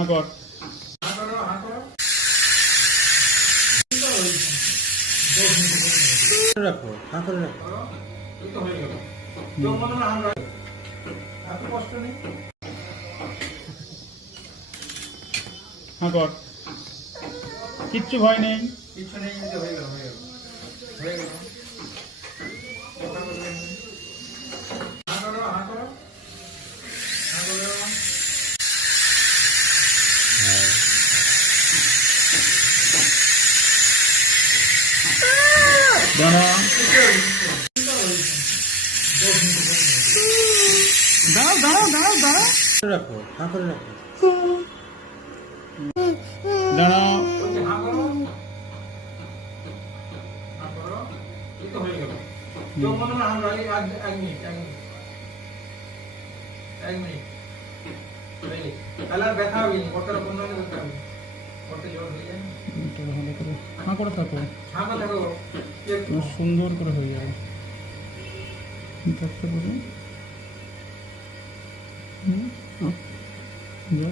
হাঁ কর। রাখো, হাঁ করে রাখো। হাঁ কর। কিচ্ছু ভয় নেই। কিছু নেই, হয়ে গেল হয়ে গেল হয়ে গেল। দাঁড়াও দাঁড়াও দাঁড়াও দাঁড়াও রাখো, হাঁ করে রাখো। দাঁড়াও। হয়ে গেল। চোখ মনে না এক মিনিট তাহলে আর ব্যথা হবে না, কতটা বন্ধ হলে ব্যথা হবে, কত জোর হয়ে যায়। ভালো করে হাঁ করে থাকো, হাঁ করে থাকো, সুন্দর করে হয়ে যাবে। দেখতে পারো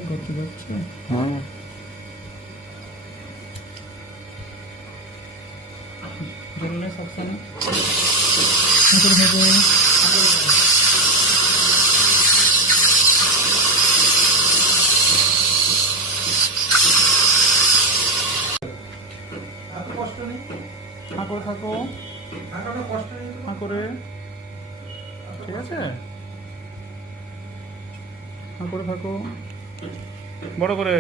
করতে যাচ্ছে। হ্যাঁ জন্য সবসময় হাঁ করে থাকো। এত কষ্ট নেই, হাঁ করে থাকো, কষ্ট নেই। হাঁ করে, ঠিক আছে। হাঁ করে থাকো বড় করে,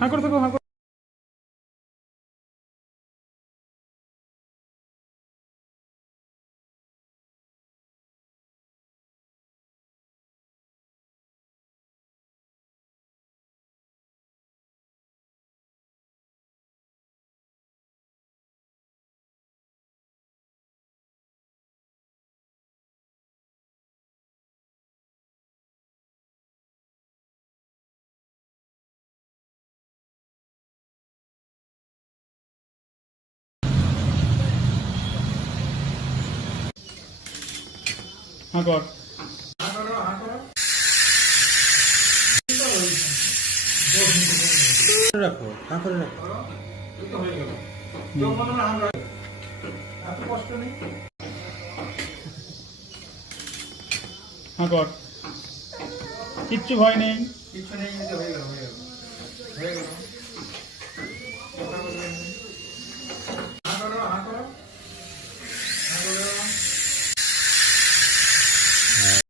হাঁ করে থাকো, হাঁ করে। হাঁ কর। রাখো, হাঁ করে রাখো। হয়ে গেল। চোখ মনে না এত কষ্ট নেই। হাঁ কর। কিচ্ছু ভয় নেই। কিছু নেই, হয়ে গেল হয়ে গেল হয়ে গেল।